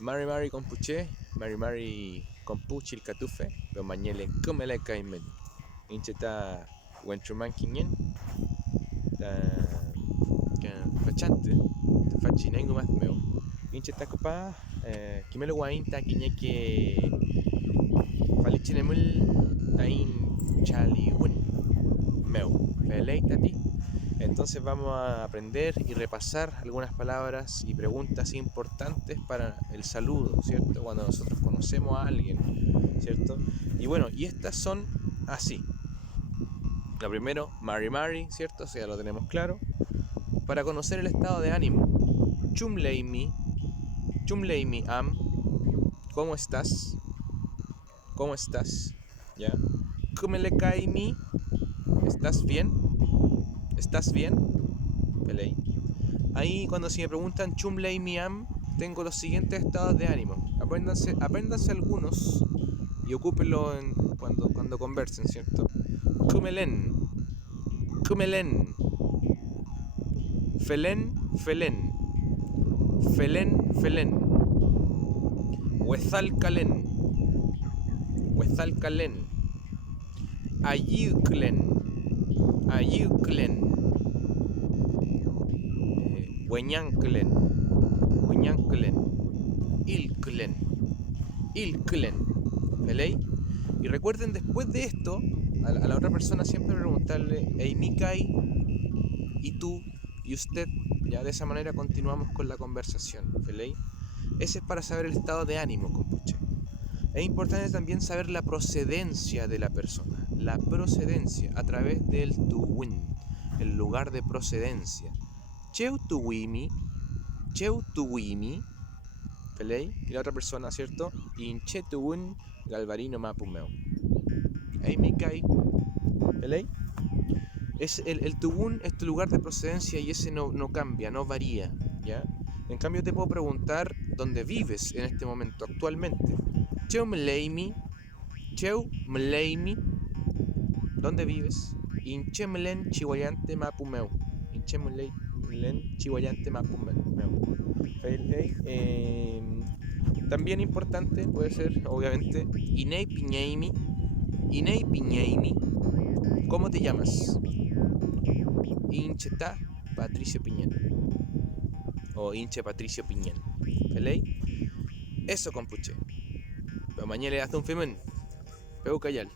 Mari Mari Compuche, Mari Mari Compuche el Catufe, pero mañana come la caimen. Incheta Wenchuman Kinyen, ta fachante, ta fachinengo más meo. Incheta copa, Kimelo Guainta, Kiñeque Falichinemul, Tain Chali Win, Meo, Feleita ti. Entonces vamos a aprender y repasar algunas palabras y preguntas importantes para el saludo, ¿cierto? Cuando nosotros conocemos a alguien, ¿cierto? Y bueno, y estas son así. Lo primero, Mari Mari, ¿cierto? O sea, lo tenemos claro. Para conocer el estado de ánimo, Chumleimi Am, ¿cómo estás? ¿Cómo estás? ¿Ya? Kumelekaimi, ¿estás bien? ¿Estás bien? Pelei. Ahí cuando si me preguntan Chumley Miam, tengo los siguientes estados de ánimo. Apréndanse algunos y ocúpenlo cuando conversen, ¿cierto? Kumelen, Kumelen, Felen, Felen, Felen, Felen, Huezalcalen, Huezalcalen, Ayuclen, Ayuclen, Hueñanclen, Hueñanclen, Ilclen, Ilclen, ¿vale? Y recuerden después de esto, a la otra persona siempre preguntarle, hey Mikai, y tú, y usted, ya de esa manera continuamos con la conversación, ¿vale? Ese es para saber el estado de ánimo, compuche. Es importante también saber la procedencia de la persona, la procedencia a través del tuwin, el lugar de procedencia. Cheu tuwimi, ¿vale? Y la otra persona, ¿cierto? Inche tuwin, galvarino mapumeo. Hey Mikai, ¿vale? El tubún es tu lugar de procedencia y ese no cambia, no varía, ¿ya? En cambio te puedo preguntar dónde vives en este momento, actualmente. Cheu mleimi, ¿dónde vives? Inchemlen chihuayante mapumeu. Inchemlen chihuayante mapumeu. También importante puede ser, obviamente, Inei piñeimi. ¿Cómo te llamas? Incheta Patricio Piñén. O Inche Patricio Piñén. ¿Pelei? Eso, compuche. Pero mañana le hace un femén. Peu callal.